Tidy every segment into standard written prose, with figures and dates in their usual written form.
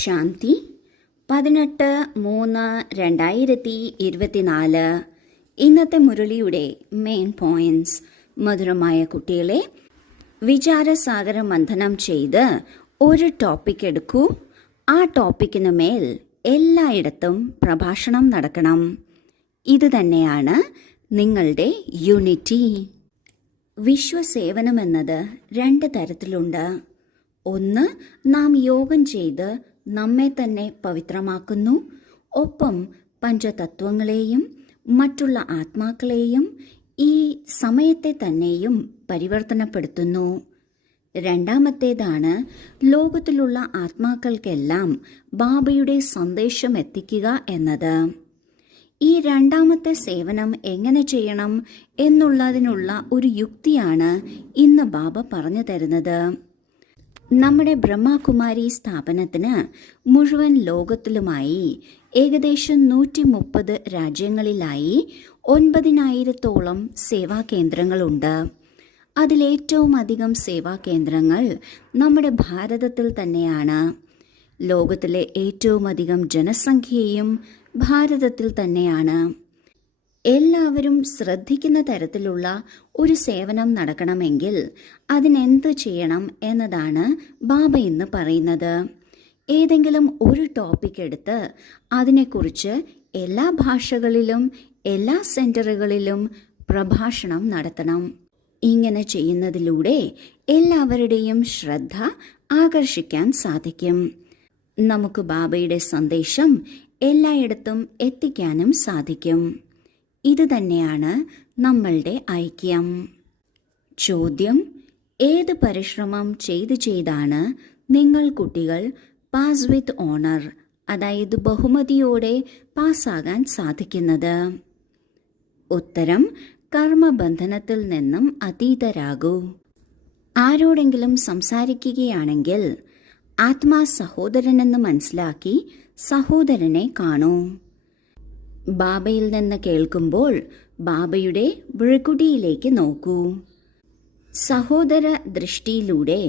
ശാന്തി 18/3/2024. ഇന്നത്തെ മുരളിയുടെ main points. മധുരമായ കുട്ടികളെ, വിചാരസാഗര മന്ഥനം ചെയ്ത് ഒരു ടോപ്പിക് എടുക്കൂ. ആ ടോപ്പിക്കിന് മേൽ എല്ലായിടത്തും പ്രഭാഷണം നടക്കണം. ഇത് തന്നെയാണ് നിങ്ങളുടെ യൂണിറ്റി. വിശ്വസേവനമെന്നത് 2 തരത്തിലുണ്ട്. ഒന്ന്, നാം യോഗം ചെയ്ത് നമ്മെ തന്നെ പവിത്രമാക്കുന്നു, ഒപ്പം പഞ്ചതത്വങ്ങളെയും മറ്റുള്ള ആത്മാക്കളെയും ഈ സമയത്തെ തന്നെയും പരിവർത്തനപ്പെടുത്തുന്നു. രണ്ടാമത്തേതാണ് ലോകത്തിലുള്ള ആത്മാക്കൾക്കെല്ലാം ബാബയുടെ സന്ദേശം എത്തിക്കുക എന്നത്. ഈ രണ്ടാമത്തെ സേവനം എങ്ങനെ ചെയ്യണം എന്നുള്ളതിനുള്ള ഒരു യുക്തിയാണ് ഇന്ന് ബാബ പറഞ്ഞു തരുന്നത്. നമ്മുടെ ബ്രഹ്മകുമാരി സ്ഥാപനത്തിന് മുഴുവൻ ലോകത്തിലുമായി ഏകദേശം 130 രാജ്യങ്ങളിലായി 9,000-ഓളം സേവാകേന്ദ്രങ്ങളുണ്ട്. അതിലേറ്റവും അധികം സേവാകേന്ദ്രങ്ങൾ നമ്മുടെ ഭാരതത്തിൽ തന്നെയാണ്. ലോകത്തിലെ ഏറ്റവും അധികം ജനസംഖ്യയും ഭാരതത്തിൽ തന്നെയാണ്. എല്ലാവരും ശ്രദ്ധിക്കുന്ന തരത്തിലുള്ള ഒരു സേവനം നടക്കണമെങ്കിൽ അതിനെന്ത് ചെയ്യണം എന്നതാണ് ബാബ ഇന്ന് പറയുന്നത്. ഏതെങ്കിലും ഒരു ടോപ്പിക് എടുത്ത് അതിനെക്കുറിച്ച് എല്ലാ ഭാഷകളിലും എല്ലാ സെന്ററുകളിലും പ്രഭാഷണം നടത്തണം. ഇങ്ങനെ ചെയ്യുന്നതിലൂടെ എല്ലാവരുടെയും ശ്രദ്ധ ആകർഷിക്കാൻ സാധിക്കും. നമുക്ക് ബാബയുടെ സന്ദേശം എല്ലായിടത്തും എത്തിക്കാനും സാധിക്കും. ഇത് തന്നെയാണ് നമ്മളുടെ ഐക്യം. ചോദ്യം: ഏത് പരിശ്രമം ചെയ്താണ് നിങ്ങൾ കുട്ടികൾ പാസ് വിത്ത് ഓണർ, അതായത് ബഹുമതിയോടെ പാസ്സാകാൻ സാധിക്കുന്നത്? ഉത്തരം: കർമ്മബന്ധനത്തിൽ നിന്നും അതീതരാകൂ. ആരോടെങ്കിലും സംസാരിക്കുകയാണെങ്കിൽ ആത്മാ സഹോദരനെന്ന് മനസ്സിലാക്കി സഹോദരനെ കാണൂ. ബാബയിൽ നിന്ന് കേൾക്കുമ്പോൾ ബാബയുടെ ഭൃകുടിയിലേക്ക് നോക്കൂ. സഹോദര ദൃഷ്ടിയിലൂടെ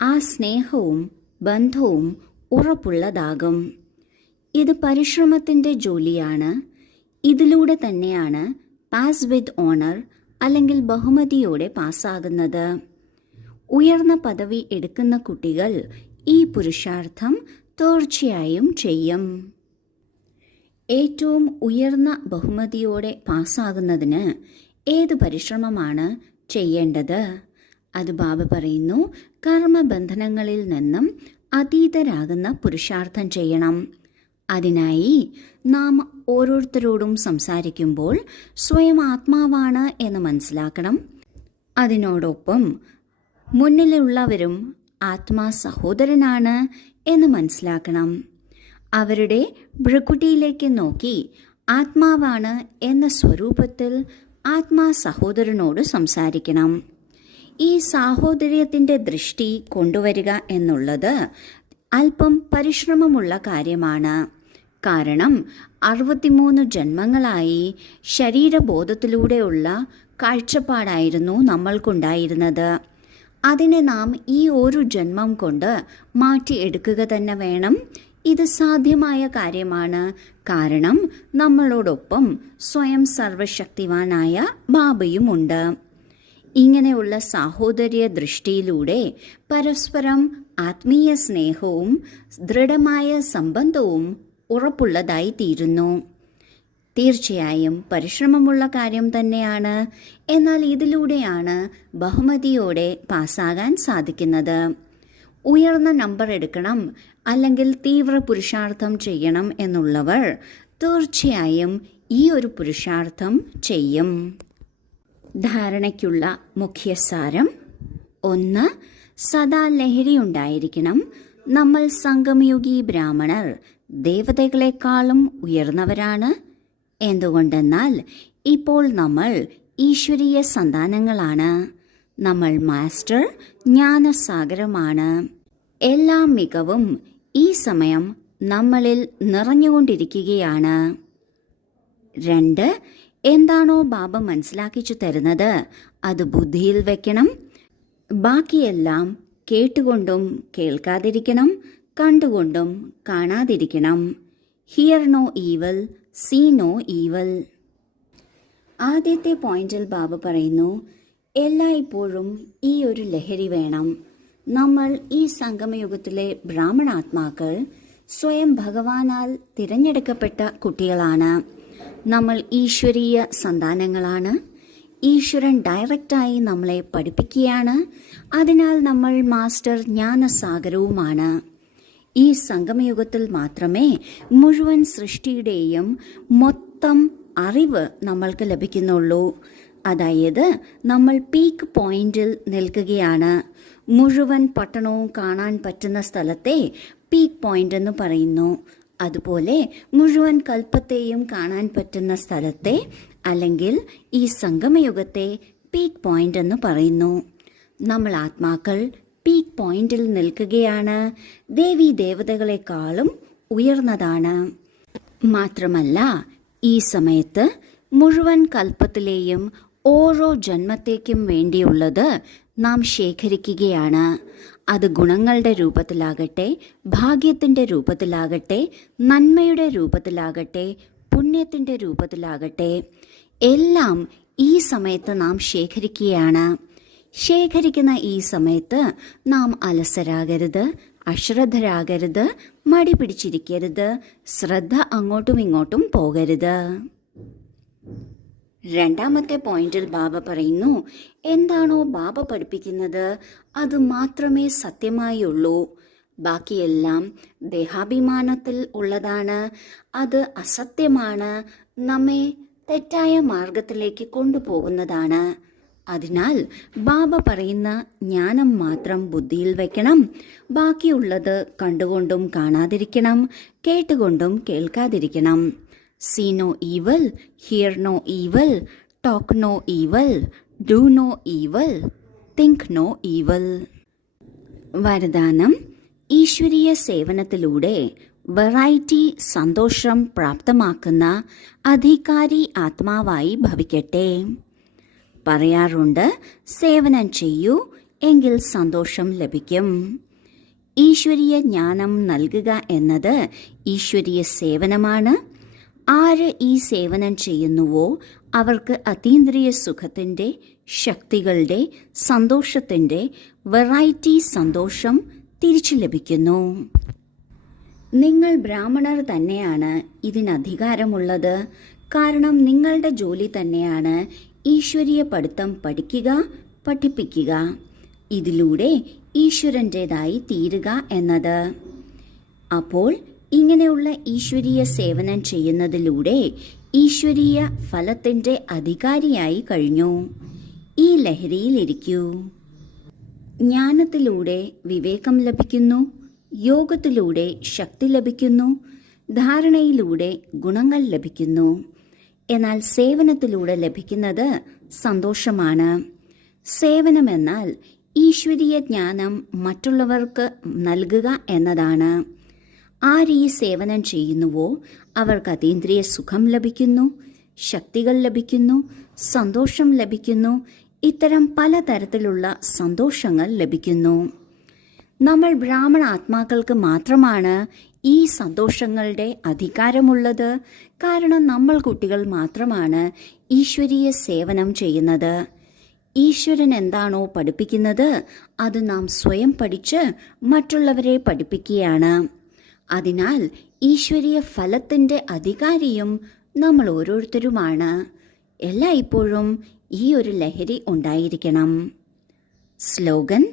ആ സ്നേഹവും ബന്ധവും ഉറപ്പുള്ളതാകും. ഇത് പരിശ്രമത്തിൻ്റെ ജോലിയാണ്. ഇതിലൂടെ തന്നെയാണ് പാസ് വിത്ത് ഓണർ അല്ലെങ്കിൽ ബഹുമതിയോടെ പാസ്സാകുന്നത്. ഉയർന്ന പദവി എടുക്കുന്ന കുട്ടികൾ ഈ പുരുഷാർത്ഥം തീർച്ചയായും ചെയ്യും. ഏറ്റവും ഉയർന്ന ബഹുമതിയോടെ പാസ്സാകുന്നതിന് ഏത് പരിശ്രമമാണ് ചെയ്യേണ്ടത്? അത് ബാബ പറയുന്നു, കർമ്മബന്ധനങ്ങളിൽ നിന്നും അതീതരാകുന്ന പുരുഷാർത്ഥം ചെയ്യണം. അതിനായി നാം ഓരോരുത്തരോടും സംസാരിക്കുമ്പോൾ സ്വയം ആത്മാവാണ് എന്ന് മനസ്സിലാക്കണം. അതിനോടൊപ്പം മുന്നിലുള്ളവരും ആത്മാ സഹോദരനാണ് എന്ന് മനസ്സിലാക്കണം. അവരുടെ ഭൃകുടിയിലേക്ക് നോക്കി ആത്മാവാണ് എന്ന സ്വരൂപത്തിൽ ആത്മാ സഹോദരനോട് സംസാരിക്കണം. ഈ സാഹോദര്യത്തിൻ്റെ ദൃഷ്ടി കൊണ്ടുവരിക എന്നുള്ളത് അല്പം പരിശ്രമമുള്ള കാര്യമാണ്. കാരണം 63 ജന്മങ്ങളായി ശരീരബോധത്തിലൂടെയുള്ള കാഴ്ചപ്പാടായിരുന്നു നമ്മൾക്കുണ്ടായിരുന്നത്. അതിനെ നാം ഈ ഒരു ജന്മം കൊണ്ട് മാറ്റിയെടുക്കുക തന്നെ വേണം. ഇത് സാധ്യമായ കാര്യമാണ്. കാരണം നമ്മളോടൊപ്പം സ്വയം സർവശക്തിവാനായ ബാബയുമുണ്ട്. ഇങ്ങനെയുള്ള സാഹോദര്യ ദൃഷ്ടിയിലൂടെ പരസ്പരം ആത്മീയ സ്നേഹവും ദൃഢമായ സംബന്ധവും ഉറപ്പുള്ളതായി തീരുന്നു. തീർച്ചയായും പരിശ്രമമുള്ള കാര്യം തന്നെയാണ്. എന്നാൽ ഇതിലൂടെയാണ് ബഹുമതിയോടെ പാസ്സാകാൻ സാധിക്കുന്നത്. ഉയർന്ന നമ്പർ എടുക്കണം അല്ലെങ്കിൽ തീവ്ര പുരുഷാർത്ഥം ചെയ്യണം എന്നുള്ളവർ തീർച്ചയായും ഈ ഒരു പുരുഷാർത്ഥം ചെയ്യും. ധാരണയ്ക്കുള്ള മുഖ്യസാരം: 1. സദാ ലഹരി ഉണ്ടായിരിക്കണം. നമ്മൾ സംഗമയുഗി ബ്രാഹ്മണർ ദേവതകളെക്കാളും ഉയർന്നവരാണ്. എന്തുകൊണ്ടെന്നാൽ ഇപ്പോൾ നമ്മൾ ഈശ്വരീയ സന്താനങ്ങളാണ്. നമ്മൾ മാസ്റ്റർ ജ്ഞാനസാഗരമാണ്. എല്ലാ മികവും ഈ സമയം നമ്മളിൽ നിറഞ്ഞുകൊണ്ടിരിക്കുകയാണ്. 2. എന്താണോ ബാബ മനസ്സിലാക്കിച്ചു തരുന്നത് അത് ബുദ്ധിയിൽ വെക്കണം. ബാക്കിയെല്ലാം കേട്ടുകൊണ്ടും കേൾക്കാതിരിക്കണം, കണ്ടുകൊണ്ടും കാണാതിരിക്കണം. Hear no evil, see no evil. ആദ്യത്തെ പോയിന്റിൽ ബാബ പറയുന്നു, എല്ലായ്പ്പോഴും ഈ ഒരു ലഹരി വേണം. നമ്മൾ ഈ സംഗമയുഗത്തിലെ ബ്രാഹ്മണാത്മാക്കൾ സ്വയം ഭഗവാനാൽ തിരഞ്ഞെടുക്കപ്പെട്ട കുട്ടികളാണ്. നമ്മൾ ഈശ്വരീയ സന്താനങ്ങളാണ്. ഈശ്വരൻ ഡയറക്റ്റായി നമ്മളെ പഠിപ്പിക്കുകയാണ്. അതിനാൽ നമ്മൾ മാസ്റ്റർ ജ്ഞാനസാഗരവുമാണ്. ഈ സംഗമയുഗത്തിൽ മാത്രമേ മുഴുവൻ സൃഷ്ടിയുടെയും മൊത്തം അറിവ് നമ്മൾക്ക് ലഭിക്കുന്നുള്ളൂ. അതായത് നമ്മൾ പീക്ക് പോയിന്റിൽ നിൽക്കുകയാണ്. മുഴുവൻ പട്ടണവും കാണാൻ പറ്റുന്ന സ്ഥലത്തെ പീക്ക് പോയിന്റ് എന്ന് പറയുന്നു. അതുപോലെ മുഴുവൻ കൽപ്പത്തെയും കാണാൻ പറ്റുന്ന സ്ഥലത്തെ അല്ലെങ്കിൽ ഈ സംഗമയുഗത്തെ പീക്ക് പോയിന്റ് എന്ന് പറയുന്നു. നമ്മൾ ആത്മാക്കൾ പീക്ക് പോയിന്റിൽ നിൽക്കുകയാണ്. ദേവീ ദേവതകളെക്കാളും ഉയർന്നതാണ്. മാത്രമല്ല ഈ സമയത്ത് മുഴുവൻ കൽപ്പത്തിലെയും ഓരോ ജന്മത്തേക്കും വേണ്ടിയുള്ളത് നാം ശേഖരിക്കുകയാണ്. അത് ഗുണങ്ങളുടെ രൂപത്തിലാകട്ടെ, ഭാഗ്യത്തിൻ്റെ രൂപത്തിലാകട്ടെ, നന്മയുടെ രൂപത്തിലാകട്ടെ, പുണ്യത്തിൻ്റെ രൂപത്തിലാകട്ടെ, എല്ലാം ഈ സമയത്ത് നാം ശേഖരിക്കുകയാണ്. ശേഖരിക്കുന്ന ഈ സമയത്ത് നാം അലസരാകരുത്, അശ്രദ്ധരാകരുത്, മടി പിടിച്ചിരിക്കരുത്, ശ്രദ്ധ അങ്ങോട്ടും ഇങ്ങോട്ടും പോകരുത്. രണ്ടാമത്തെ പോയിന്റിൽ ബാബ പറയുന്നു, എന്താണോ ബാബ പഠിപ്പിക്കുന്നത് അത് മാത്രമേ സത്യമായുള്ളൂ. ബാക്കിയെല്ലാം ദേഹാഭിമാനത്തിൽ ഉള്ളതാണ്. അത് അസത്യമാണ്. നമ്മെ തെറ്റായ മാർഗത്തിലേക്ക് കൊണ്ടുപോകുന്നതാണ്. അതിനാൽ ബാബ പറയുന്ന ജ്ഞാനം മാത്രം ബുദ്ധിയിൽ വയ്ക്കണം. ബാക്കിയുള്ളത് കണ്ടുകൊണ്ടും കാണാതിരിക്കണം, കേട്ടുകൊണ്ടും കേൾക്കാതിരിക്കണം. See no evil, hear no evil, talk no evil, do no evil, think no evil. വരദാനം: ഈശ്വരീയ സേവനത്തിലൂടെ വെറൈറ്റി സന്തോഷം പ്രാപ്തമാക്കുന്ന അധികാരി ആത്മാവായി ഭവിക്കട്ടെ. പറയാറുണ്ട്, സേവനം ചെയ്യൂ എങ്കിൽ സന്തോഷം ലഭിക്കും. ഈശ്വരീയ ജ്ഞാനം നൽകുക എന്നത് ഈശ്വരീയ സേവനമാണ്. ആര് ഈ സേവനം ചെയ്യുന്നുവോ അവർക്ക് അതീന്ദ്രിയ സുഖത്തിൻ്റെ, ശക്തികളുടെ, സന്തോഷത്തിൻ്റെ വെറൈറ്റി സന്തോഷം തിരിച്ചു ലഭിക്കുന്നു. നിങ്ങൾ ബ്രാഹ്മണർ തന്നെയാണ് ഇതിനധികാരമുള്ളത്. കാരണം നിങ്ങളുടെ ജോലി തന്നെയാണ് ഈശ്വരീയ പഠിത്തം പഠിക്കുക, പഠിപ്പിക്കുക. ഇതിലൂടെ ഈശ്വരൻ്റേതായി തീരുക എന്നത്. അപ്പോൾ ഇങ്ങനെയുള്ള ഈശ്വരീയ സേവനം ചെയ്യുന്നതിലൂടെ ഈശ്വരീയ ഫലത്തിൻ്റെ അധികാരിയായി കഴിഞ്ഞു. ഈ ലഹരിയിലിരിക്കൂ. ജ്ഞാനത്തിലൂടെ വിവേകം ലഭിക്കുന്നു, യോഗത്തിലൂടെ ശക്തി ലഭിക്കുന്നു, ധാരണയിലൂടെ ഗുണങ്ങൾ ലഭിക്കുന്നു. എന്നാൽ സേവനത്തിലൂടെ ലഭിക്കുന്നത് സന്തോഷമാണ്. സേവനമെന്നാൽ ഈശ്വരീയ ജ്ഞാനം മറ്റുള്ളവർക്ക് നൽകുക എന്നതാണ്. ആര് ഈ സേവനം ചെയ്യുന്നുവോ അവർക്ക് അതീന്ദ്രിയ സുഖം ലഭിക്കുന്നു, ശക്തികൾ ലഭിക്കുന്നു, സന്തോഷം ലഭിക്കുന്നു. ഇത്തരം പലതരത്തിലുള്ള സന്തോഷങ്ങൾ ലഭിക്കുന്നു. നമ്മൾ ബ്രാഹ്മണ ആത്മാക്കൾക്ക് മാത്രമാണ് ഈ സന്തോഷങ്ങളുടെ അധികാരമുള്ളത്. കാരണം നമ്മൾ കുട്ടികൾ മാത്രമാണ് ഈശ്വരീയ സേവനം ചെയ്യുന്നത്. ഈശ്വരൻ എന്താണോ പഠിപ്പിക്കുന്നത് അത് നാം സ്വയം പഠിച്ച് മറ്റുള്ളവരെ പഠിപ്പിക്കുകയാണ്. അതിനാൽ ഈശ്വരീയ ഫലത്തിൻ്റെ അധികാരിയും നമ്മൾ ഓരോരുത്തരുമാണ്. എല്ലായ്പ്പോഴും ഈ ഒരു ലഹരി ഉണ്ടായിരിക്കണം. സ്ലോഗൻ: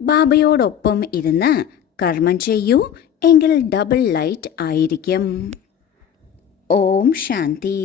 ബാബയോടൊപ്പം ഇരുന്ന് കർമ്മം ചെയ്യൂ എങ്കിൽ ഡബിൾ ലൈറ്റ് ആയിരിക്കും. ഓം ശാന്തി.